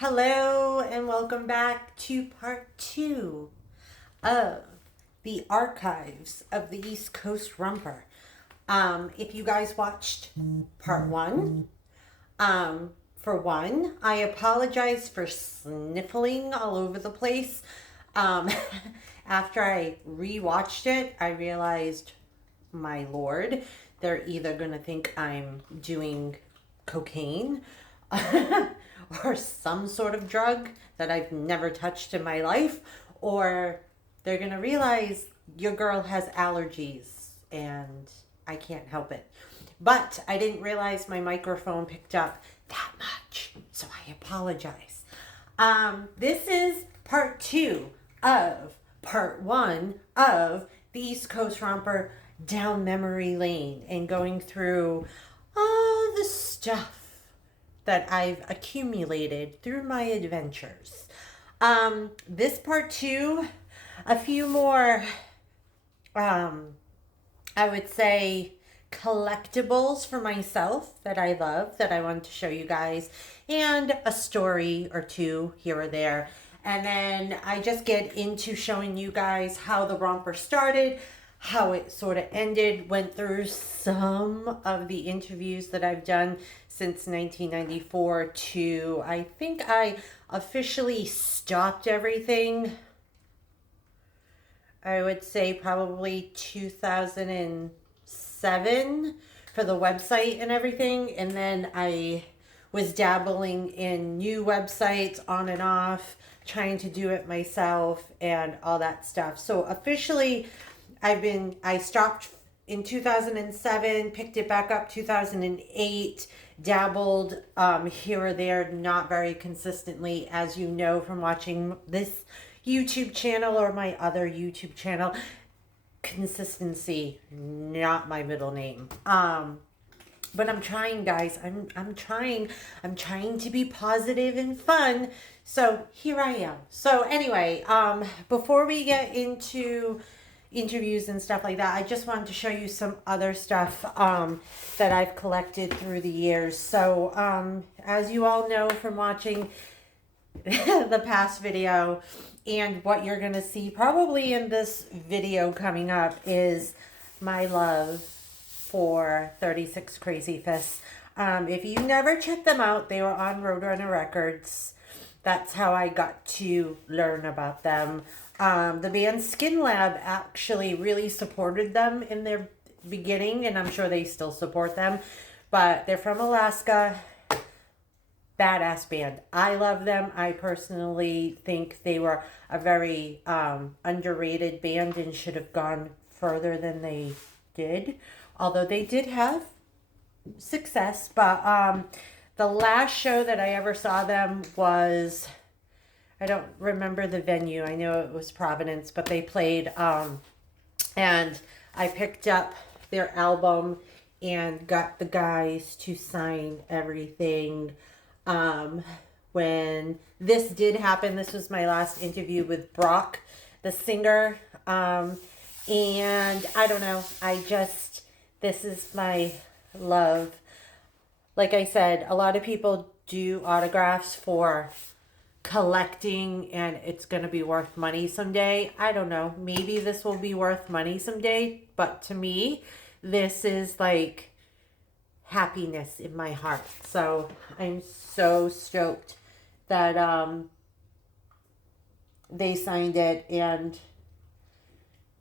Hello and welcome back to part 2 of the archives of the East Coast Romper. If you guys watched part 1, for one, I apologize for sniffling all over the place. After I rewatched it, I realized, my lord, they're either going to think I'm doing cocaine or some sort of drug that I've never touched in my life, or they're going to realize your girl has allergies and I can't help it. But I didn't realize my microphone picked up that much, so I apologize. This is part 2 of part 1 of the East Coast Romper down memory lane and going through all the stuff that I've accumulated through my adventures. This part 2, a few more, I would say, collectibles for myself that I love, that I wanted to show you guys, and a story or two here or there. And then I just get into showing you guys how the romper started, how it sort of ended, went through some of the interviews that I've done since 1994 to, I think I officially stopped everything, I would say probably 2007 for the website and everything. And then I was dabbling in new websites on and off, trying to do it myself and all that stuff. So officially, I stopped in 2007, picked it back up 2008, dabbled here or there, not very consistently, as you know from watching this YouTube channel or my other YouTube channel. Consistency, not my middle name. But I'm trying, guys. I'm trying to be positive and fun. So here I am. So anyway, before we get into interviews and stuff like that, I just wanted to show you some other stuff that I've collected through the years. So as you all know from watching the past video, and what you're going to see probably in this video coming up, is my love for 36 Crazy Fists. If you never checked them out, they were on Roadrunner Records. That's how I got to learn about them. The band Skin Lab actually really supported them in their beginning, and I'm sure they still support them. But they're from Alaska. Badass band. I love them. I personally think they were a very underrated band and should have gone further than they did. Although they did have success. But the last show that I ever saw them was, I don't remember the venue. I know it was Providence, but they played, and I picked up their album and got the guys to sign everything. When this did happen, this was my last interview with Brock, the singer, and I don't know, this is my love. Like I said, a lot of people do autographs for collecting and it's going to be worth money someday. I don't know. Maybe this will be worth money someday, but to me, this is like happiness in my heart. So I'm so stoked that they signed it, and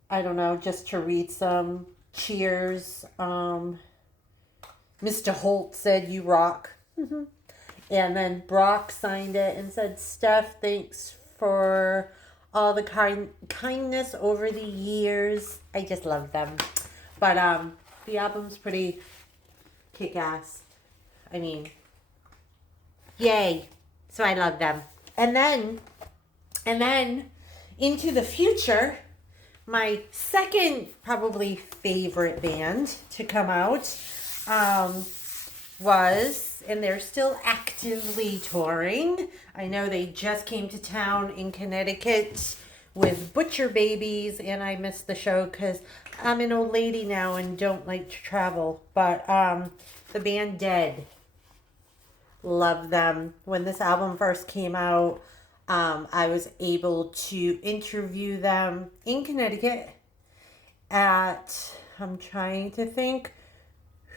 I don't know, just to read some cheers. Mr. Holt said, "You rock." And then Brock signed it and said, "Steph, thanks for all the kindness over the years." I just love them. But the album's pretty kick-ass. I mean, yay. So I love them. And then into the future, my second probably favorite band to come out was, and they're still actively touring. I know they just came to town in Connecticut with Butcher Babies, and I missed the show because I'm an old lady now and don't like to travel. But the band Dead. Love them. When this album first came out, I was able to interview them in Connecticut at, I'm trying to think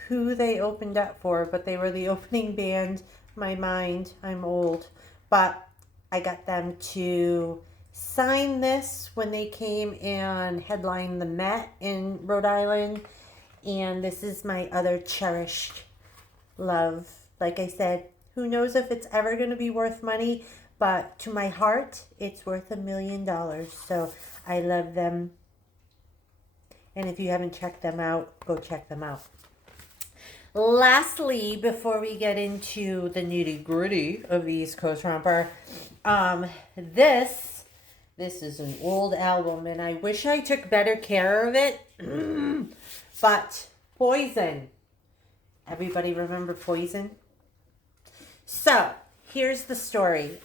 who they opened up for, but they were the opening band. My mind, I'm old. But I got them to sign this when they came and headlined the Met in Rhode Island. And this is my other cherished love. Like I said, who knows if it's ever going to be worth money, but to my heart, it's worth $1 million. So I love them. And if you haven't checked them out, go check them out. Lastly, before we get into the nitty gritty of the East Coast Romper, this is an old album, and I wish I took better care of it. But Poison. Everybody remember Poison? So here's the story.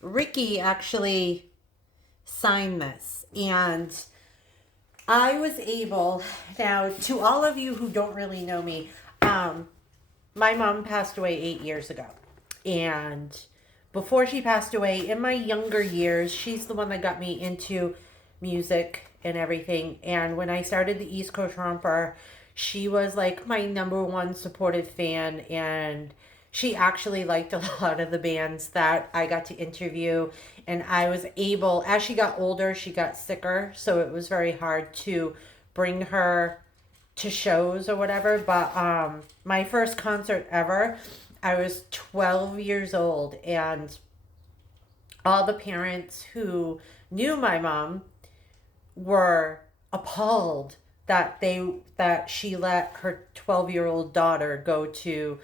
Ricky actually signed this, and I was able, now to all of you who don't really know me, my mom passed away 8 years ago. And before she passed away, in my younger years, she's the one that got me into music and everything. And when I started the East Coast Romper, she was like my #1 supportive fan, and she actually liked a lot of the bands that I got to interview. And I was able, as she got older, she got sicker, so it was very hard to bring her to shows or whatever. But my first concert ever, I was 12 years old, and all the parents who knew my mom were appalled that she let her 12-year-old daughter go to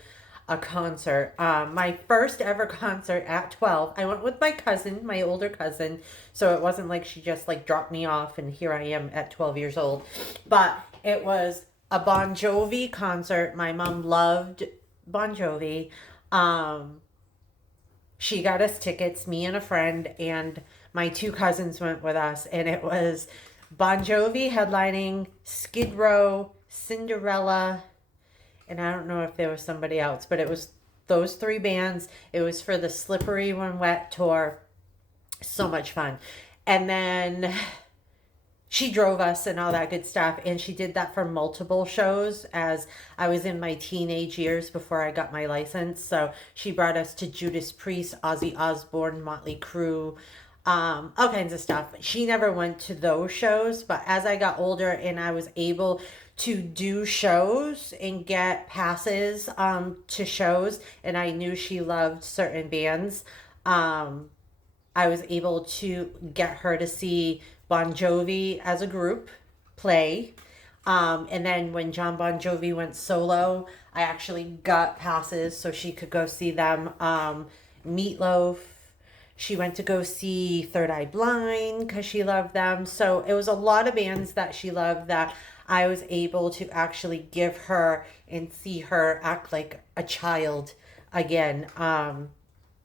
a concert. My first ever concert at 12, I went with my cousin, my older cousin, so it wasn't like she just like dropped me off and here I am at 12 years old. But it was a Bon Jovi concert. My mom loved Bon Jovi. She got us tickets, me and a friend, and my 2 cousins went with us, and it was Bon Jovi headlining, Skid Row, Cinderella, and I don't know if there was somebody else, but it was those 3 bands. It was for the Slippery When Wet tour. So much fun. And then she drove us and all that good stuff, and she did that for multiple shows as I was in my teenage years before I got my license. So she brought us to Judas Priest, Ozzy Osbourne, Motley Crue, all kinds of stuff. She never went to those shows, but as I got older and I was able to do shows and get passes to shows, and I knew she loved certain bands, I was able to get her to see Bon Jovi as a group play. And then when John Bon Jovi went solo, I actually got passes so she could go see them. Meatloaf. She went to go see Third Eye Blind because she loved them. So it was a lot of bands that she loved that I was able to actually give her and see her act like a child again. And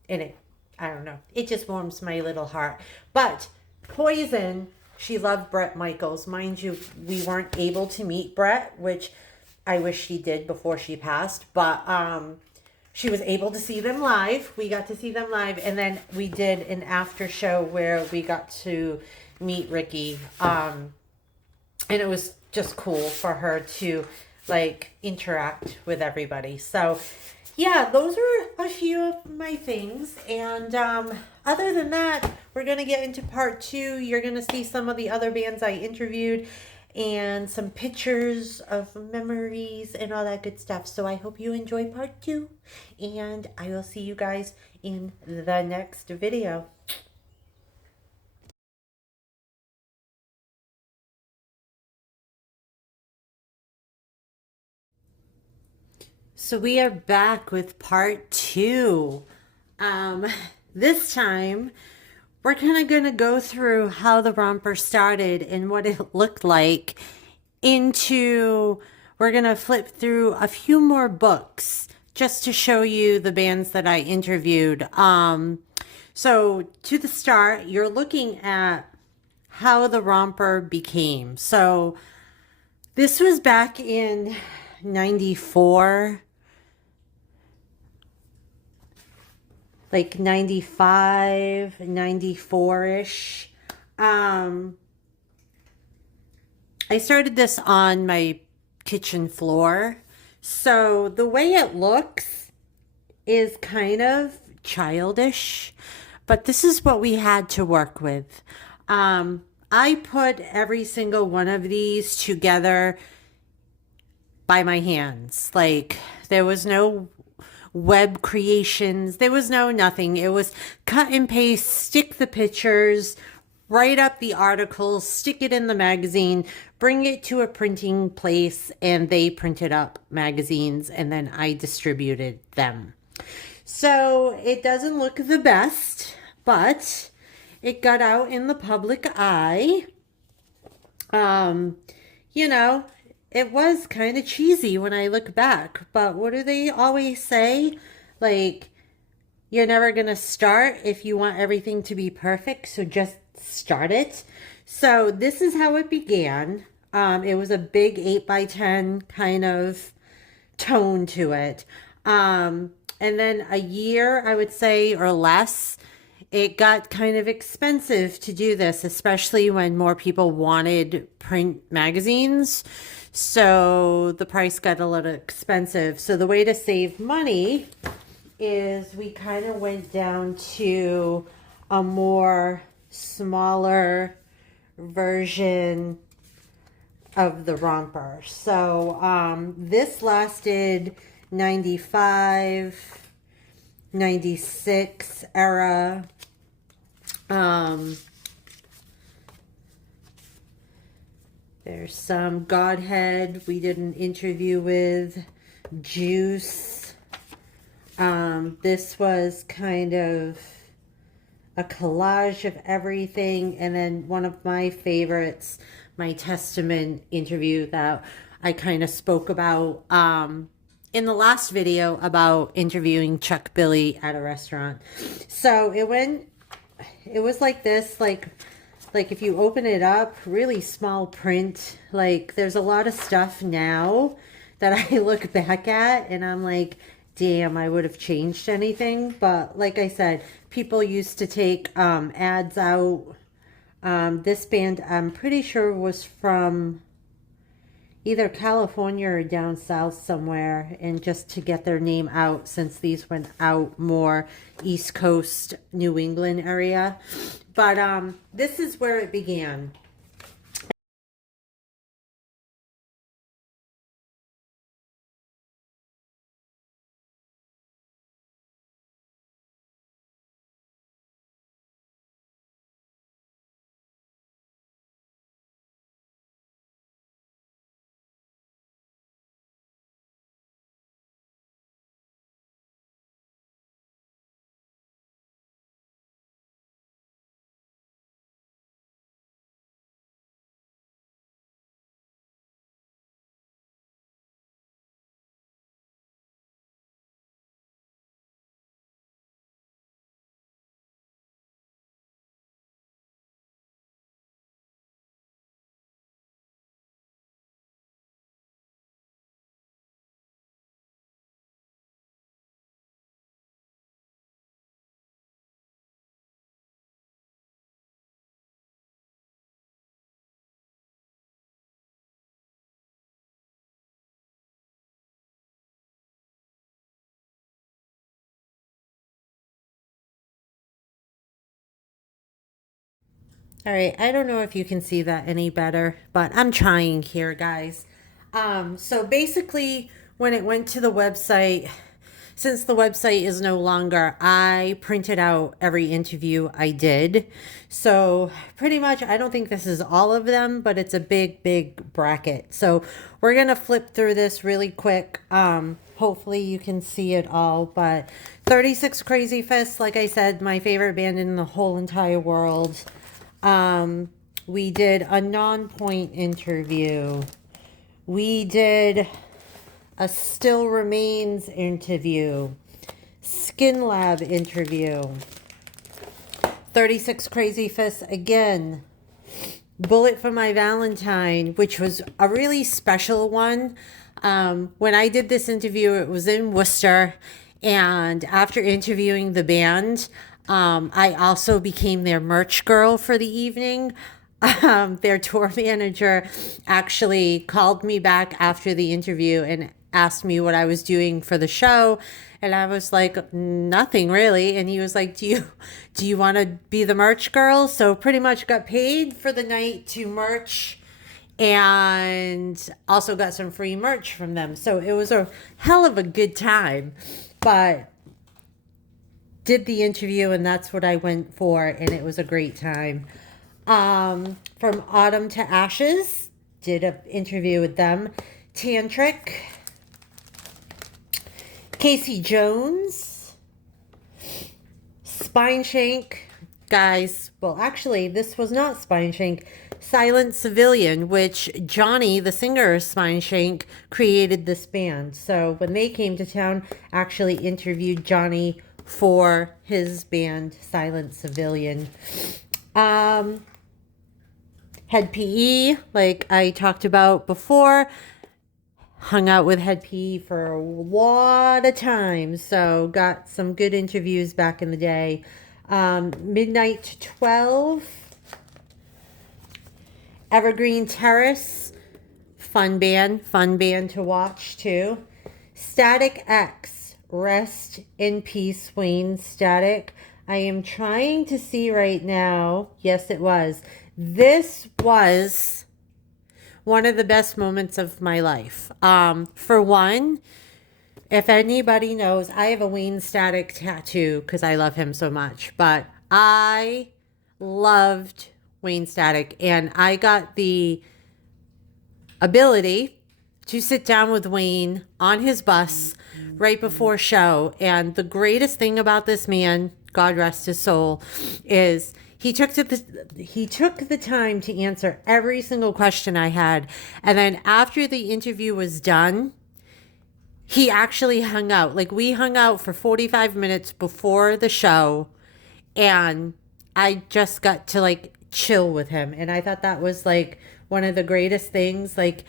it, I don't know, it just warms my little heart. But Poison, she loved Bret Michaels. Mind you, we weren't able to meet Bret, which I wish she did before she passed. But she was able to see them live. We got to see them live. And then we did an after show where we got to meet Ricky. And it was just cool for her to like interact with everybody. So yeah, those are a few of my things. And other than that, we're going to get into part 2. You're going to see some of the other bands I interviewed and some pictures of memories and all that good stuff. So I hope you enjoy part 2. And I will see you guys in the next video. So we are back with part 2. This time we're kind of going to go through how the romper started and what it looked like we're going to flip through a few more books just to show you the bands that I interviewed. So to the start, you're looking at how the romper became. So this was back in 94. like 95, 94-ish. I started this on my kitchen floor. So the way it looks is kind of childish, but this is what we had to work with. I put every single one of these together by my hands. Like, there was no web creations. There was no nothing. It was cut and paste, stick the pictures, write up the articles, stick it in the magazine, bring it to a printing place, and they printed up magazines, and then I distributed them. So it doesn't look the best, but it got out in the public eye. You know, it was kind of cheesy when I look back, but what do they always say? Like, you're never going to start if you want everything to be perfect, so just start it. So this is how it began. It was a big 8x10 kind of tone to it. And then a year, I would say, or less, it got kind of expensive to do this, especially when more people wanted print magazines. So the price got a little expensive. So the way to save money is we kind of went down to a more smaller version of the romper. So this lasted 95, 96 era. There's some Godhead we did an interview with. Juice. This was kind of a collage of everything. And then one of my favorites, my Testament interview that I kind of spoke about in the last video about interviewing Chuck Billy at a restaurant. So it was like this, like if you open it up, really small print. Like, there's a lot of stuff now that I look back at and I'm like, damn, I would have changed anything. But like I said, people used to take ads out. This band, I'm pretty sure, was from either California or down south somewhere, and just to get their name out, since these went out more East Coast, New England area. But this is where it began. All right, I don't know if you can see that any better, but I'm trying here, guys. So basically, when it went to the website, since the website is no longer, I printed out every interview I did. So pretty much, I don't think this is all of them, but it's a big, big bracket. So we're going to flip through this really quick. Hopefully you can see it all, but 36 Crazy Fists, like I said, my favorite band in the whole entire world. We did a non-point interview. We did a Still Remains interview. Skin Lab interview. 36 Crazy Fists again. Bullet for My Valentine, which was a really special one. When I did this interview, it was in Worcester, And after interviewing the band, I also became their merch girl for the evening. Their tour manager actually called me back after the interview and asked me what I was doing for the show. And I was like, nothing really. And he was like, do you want to be the merch girl? So pretty much got paid for the night to merch and also got some free merch from them. So it was a hell of a good time. But did the interview, and that's what I went for, and it was a great time. From Autumn to Ashes, did an interview with them. Tantric, Casey Jones, Spine Shank, guys. Well, actually, this was not Spine Shank. Silent Civilian, which Johnny, the singer of Spine Shank, created this band. So when they came to town, actually interviewed Johnny for his band, Silent Civilian. Head PE, like I talked about before, hung out with Head PE for a lot of time, so got some good interviews back in the day. Midnight to 12, Evergreen Terrace, fun band to watch too. Static X, rest in peace, Wayne Static. I am trying to see right now. Yes, it was. This was one of the best moments of my life. For one, if anybody knows, I have a Wayne Static tattoo because I love him so much. But I loved Wayne Static, and I got the ability to sit down with Wayne on his bus right before show. And the greatest thing about this man, God rest his soul, is he took the time to answer every single question I had. And then after the interview was done, he actually hung out. Like, we hung out for 45 minutes before the show, and I just got to like chill with him. And I thought that was like one of the greatest things. Like,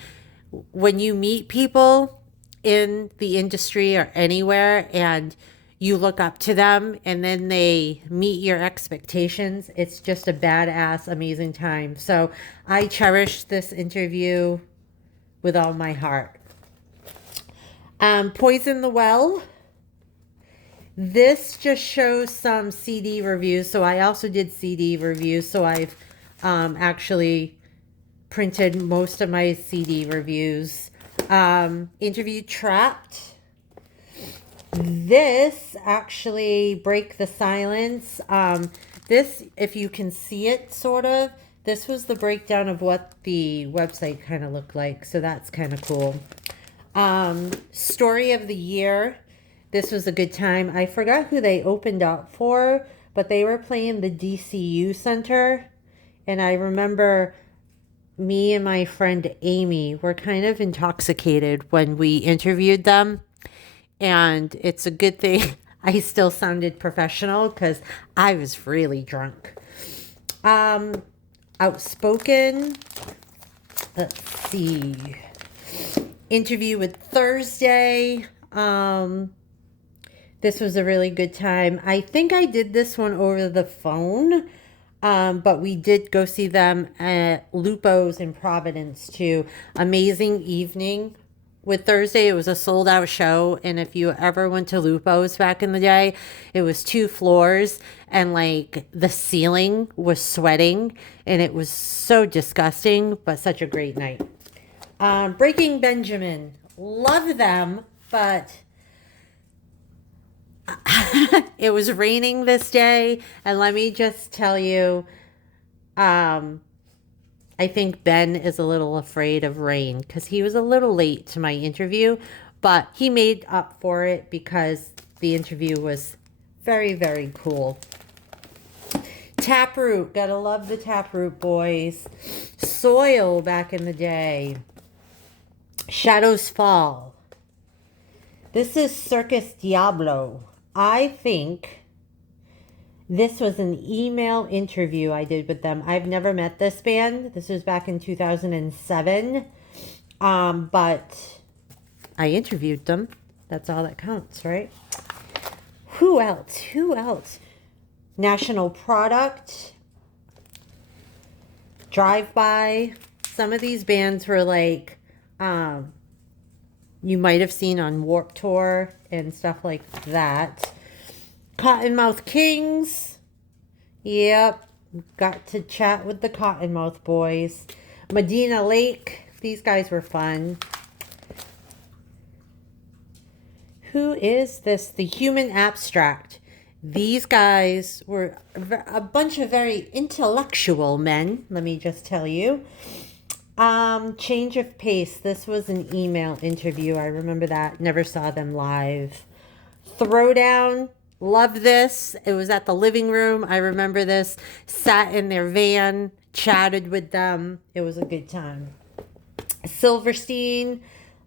when you meet people in the industry or anywhere and you look up to them and then they meet your expectations, it's just a badass, amazing time. So I cherish this interview with all my heart. Poison the Well. This just shows some CD reviews. So I also did CD reviews. So I've actually printed most of my CD reviews. Interview Trapped. This actually, Break the Silence. This, if you can see it, sort of, this was the breakdown of what the website kind of looked like. So that's kind of cool. Story of the Year. This was a good time. I forgot who they opened up for, but they were playing the DCU Center. And I remember me and my friend Amy were kind of intoxicated when we interviewed them. And it's a good thing I still sounded professional because I was really drunk. Outspoken. Let's see. Interview with Thursday. This was a really good time. I think I did this one over the phone. But we did go see them at Lupo's in Providence too. Amazing evening with Thursday. It was a sold out show. And if you ever went to Lupo's back in the day, it was 2 floors and like the ceiling was sweating and it was so disgusting, but such a great night. Breaking Benjamin. Love them, but it was raining this day, and let me just tell you, I think Ben is a little afraid of rain because he was a little late to my interview, but he made up for it because the interview was very, very cool. Taproot, gotta love the Taproot boys. Soil back in the day. Shadows Fall. This is Circus Diablo. I think this was an email interview I did with them. I've never met this band. This was back in 2007. But I interviewed them. That's all that counts, right? Who else? Who else? National Product. Drive By. Some of these bands were like, you might have seen on Warped Tour and stuff like that. Cottonmouth Kings. Yep. Got to chat with the Cottonmouth boys. Medina Lake. These guys were fun. Who is this? The Human Abstract. These guys were a bunch of very intellectual men, let me just tell you. Change of Pace. This was an email interview. I remember that. Never saw them live. Throwdown. Love this. It was at the living room. I remember this. Sat in their van. Chatted with them. It was a good time. Silverstein.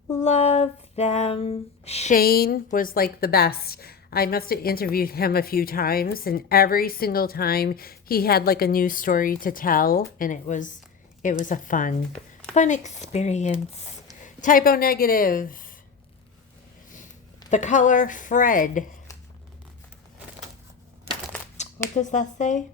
Love them. Shane was like the best. I must have interviewed him a few times, and every single time he had like a new story to tell, and it was a fun experience. Typo Negative. The Color, Fred. What does that say?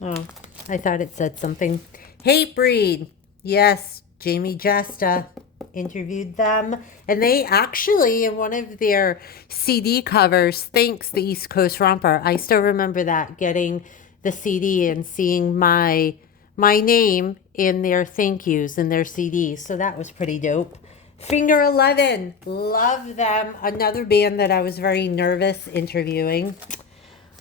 Oh, I thought it said something. Hatebreed. Yes, Jamie Jasta. Interviewed them, and they actually, in one of their CD covers, thanks the East Coast Romper. I still remember that, getting the CD and seeing my name in their thank yous in their CDs. So that was pretty dope. Finger 11, love them. Another band that I was very nervous interviewing.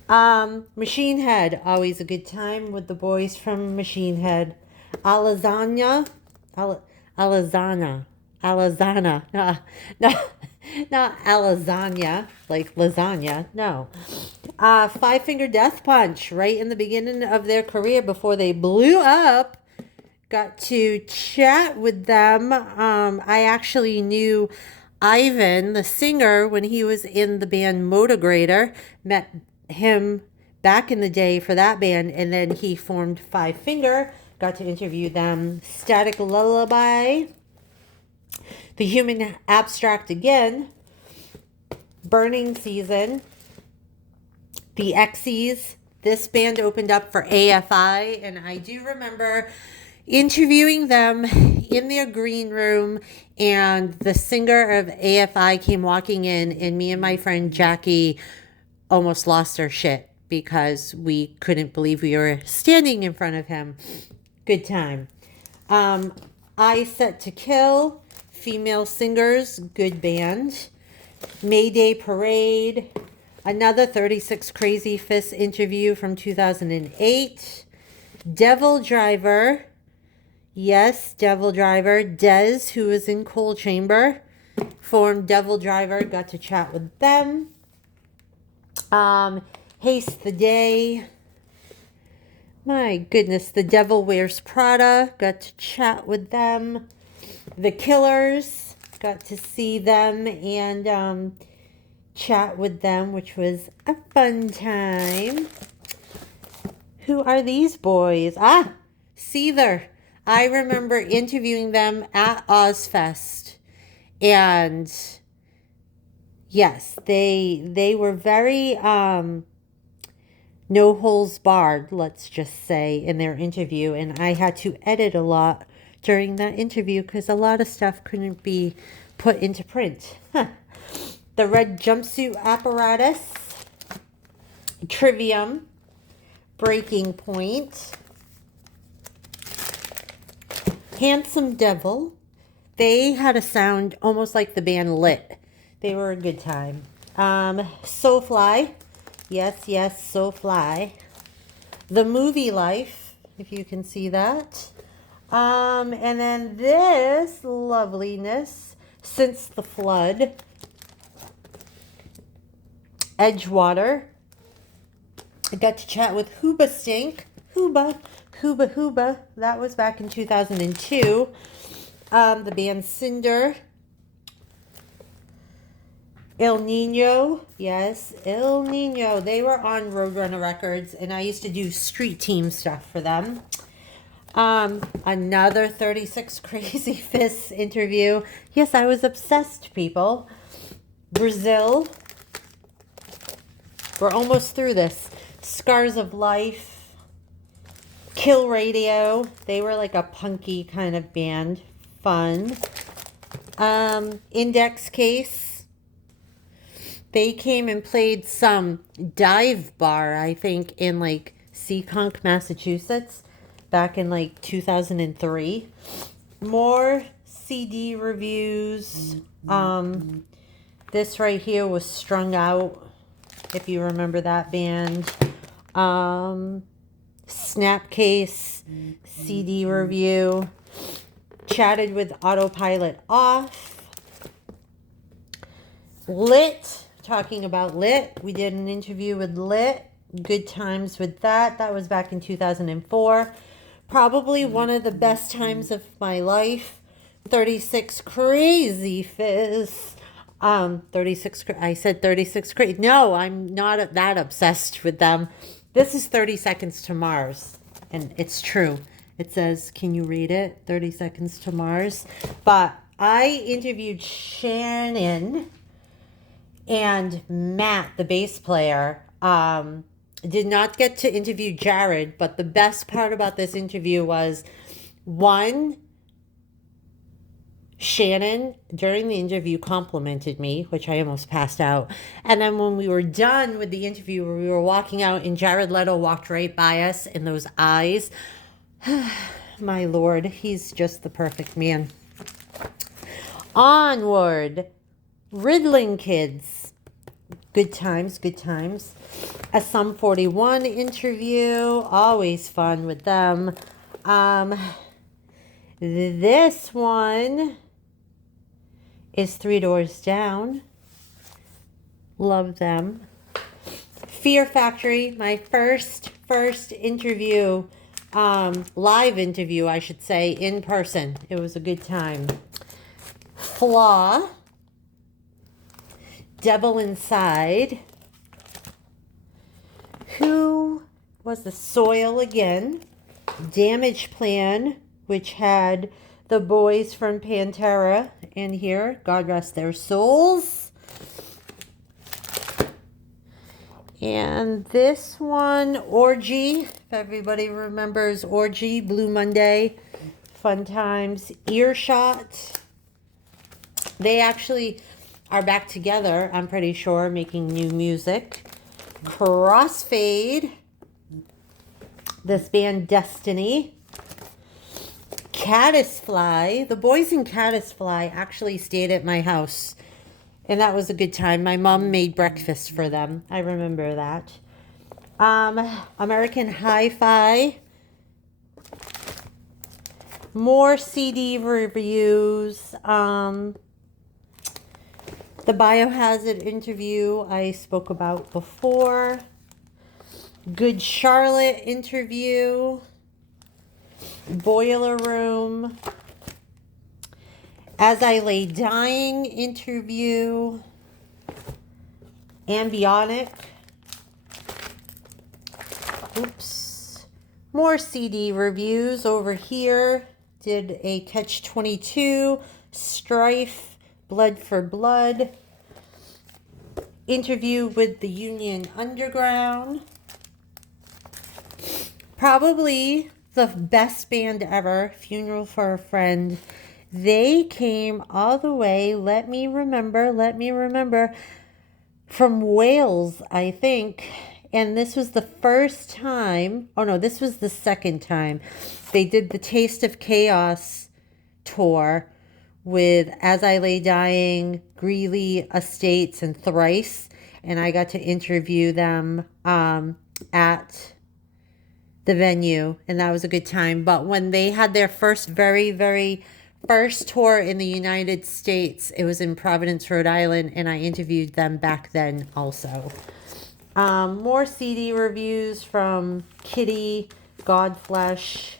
Machine Head, always a good time with the boys from Machine Head. Alazana. Alazana, no, not Alazania, like lasagna, no. Five Finger Death Punch, right in the beginning of their career before they blew up. Got to chat with them. I actually knew Ivan, the singer, when he was in the band Motogrator. Met him back in the day for that band, and then he formed Five Finger. Got to interview them. Static Lullaby. The Human Abstract again. Burning Season. The Xyz. This band opened up for AFI, and I do remember interviewing them in their green room, and the singer of AFI came walking in, and me and my friend Jackie almost lost our shit because we couldn't believe we were standing in front of him. Good time. I Set to Kill. Female Singers, good band. Mayday Parade. Another 36 Crazy Fists interview from 2008. Devil Driver. Yes, Devil Driver. Dez, who was in Coal Chamber, formed Devil Driver. Got to chat with them. Haste the Day. My goodness, The Devil Wears Prada. Got to chat with them. The Killers, got to see them and chat with them, which was a fun time. Who are these boys? Seether. I remember interviewing them at Ozfest, and yes, they were very no holes barred, let's just say, in their interview, and I had to edit a lot during that interview because a lot of stuff couldn't be put into print. The Red Jumpsuit Apparatus. Trivium. Breaking Point. Handsome Devil. They had a sound almost like the band Lit. They were a good time. Soulfly. Yes, Soulfly. The Movie Life, if you can see that. And then this loveliness, Since the Flood. Edgewater. I got to chat with Hooba Stink. Hooba. That was back in 2002. The band Cinder. El Nino. Yes, El Nino. They were on Roadrunner Records, and I used to do street team stuff for them. Another 36 Crazy Fists interview. Yes, I was obsessed, people. Brazil. We're almost through this. Scars of Life, Kill Radio. They were like a punky kind of band. Fun. Index Case. They came and played some dive bar, I think, in like Seekonk, Massachusetts, back in like 2003. More CD reviews. This right here was Strung Out, if you remember that band. Snapcase CD review. Chatted with Autopilot Off. Lit, talking about Lit. We did an interview with Lit. Good times with that. That was back in 2004. Probably one of the best times of my life. 36 Crazy Fizz. 36, I said 36 Crazy. No, I'm not that obsessed with them. This is 30 Seconds to Mars. And it's true. It says, can you read it? 30 Seconds to Mars. But I interviewed Shannon and Matt, the bass player. Did not get to interview Jared, but the best part about this interview was, one, Shannon, during the interview, complimented me, which I almost passed out. And then when we were done with the interview, we were walking out, and Jared Leto walked right by us, and those eyes, my Lord, he's just the perfect man. Onward, Riddling Kids. Good times, good times. A Sum 41 interview, always fun with them. This one is Three Doors Down. Love them. Fear Factory, my first interview, live interview, I should say, in person. It was a good time. Flaw. Devil Inside. Who was the Soil again? Damage Plan, which had the boys from Pantera in here. God rest their souls. And this one, Orgy. If everybody remembers Orgy, Blue Monday. Fun times. Earshot. They actually are back together, I'm pretty sure, making new music. Crossfade. This band Destiny. Caddisfly. The boys in Caddisfly actually stayed at my house, and that was a good time. My mom made breakfast for them. I remember that. American Hi-Fi. More CD reviews. The Biohazard interview I spoke about before. Good Charlotte interview. Boiler Room. As I Lay Dying interview. Ambionic. Oops. More CD reviews over here. Did a Catch-22. Strife. Blood for Blood. Interview with the Union Underground. Probably the best band ever, Funeral for a Friend. They came all the way, let me remember, from Wales, I think. And this was the first time, oh no, this was the second time. They did the Taste of Chaos tour with As I Lay Dying, Greeley Estates, and Thrice. And I got to interview them at the venue, and that was a good time. But when they had their very first tour in the United States, it was in Providence, Rhode Island, and I interviewed them back then also. More CD reviews from Kitty, Godflesh.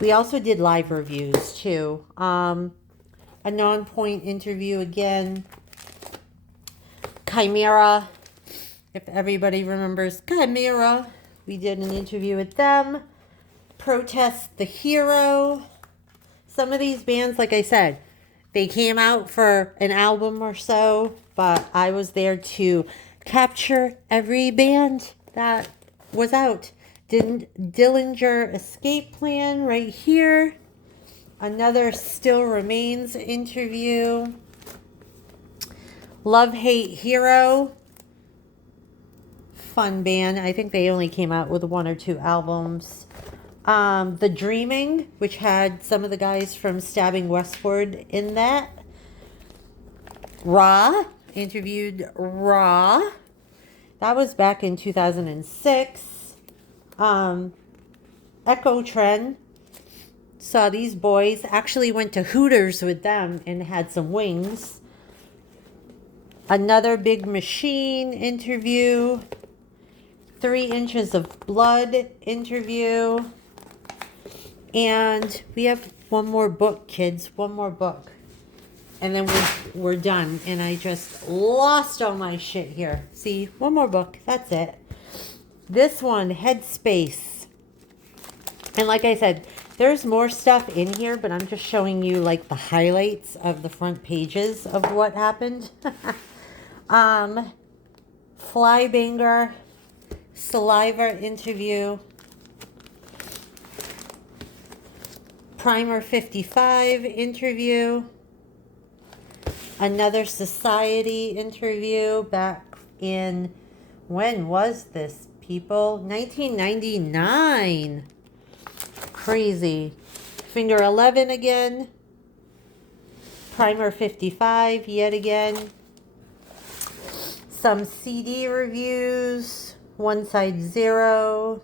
We also did live reviews too. A Non-Point interview again. Chimera, if everybody remembers Chimera, we did an interview with them. Protest the Hero. Some of these bands, like I said, they came out for an album or so, but I was there to capture every band that was out. Dillinger Escape Plan right here. Another Still Remains interview. Love Hate Hero. Fun band. I think they only came out with 1 or 2 albums. The Dreaming, which had some of the guys from Stabbing Westward in that. Raw. Interviewed Raw. That was back in 2006. Echo Trend. Saw these boys. Actually went to Hooters with them and had some wings. Another Big Machine interview. 3 Inches of Blood interview. And we have one more book, kids. One more book. And then we're done. And I just lost all my shit here. See, one more book. That's it. This one, Headspace. And like I said, there's more stuff in here, but I'm just showing you like the highlights of the front pages of what happened. Flybanger, Saliva interview. Primer 55 interview. Another Society interview back in, when was this, people? 1999. Crazy. Finger 11 again. Primer 55 yet again. Some CD reviews. One Side Zero.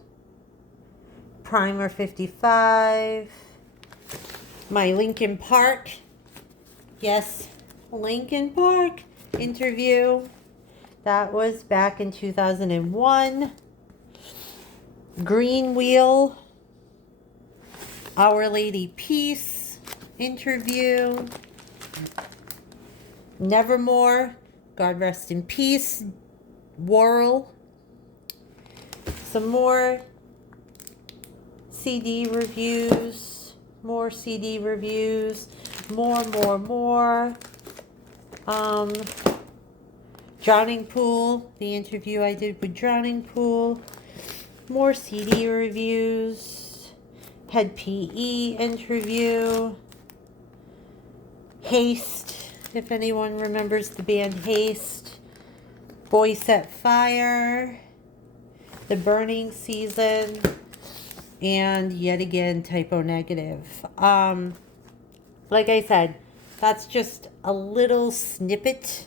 Primer 55. My Linkin Park. Yes, Linkin Park interview. That was back in 2001. Green Wheel. Our Lady Peace interview. Nevermore. God rest in peace. Worrell. Some more CD reviews. More CD reviews. More. Drowning Pool. The interview I did with Drowning Pool. More CD reviews. Head PE interview. Haste, if anyone remembers the band Haste. Boy Set Fire. The Burning Season. And yet again, Typo Negative. Like I said, that's just a little snippet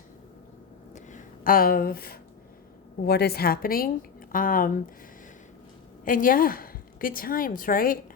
of what is happening. And yeah, good times, right?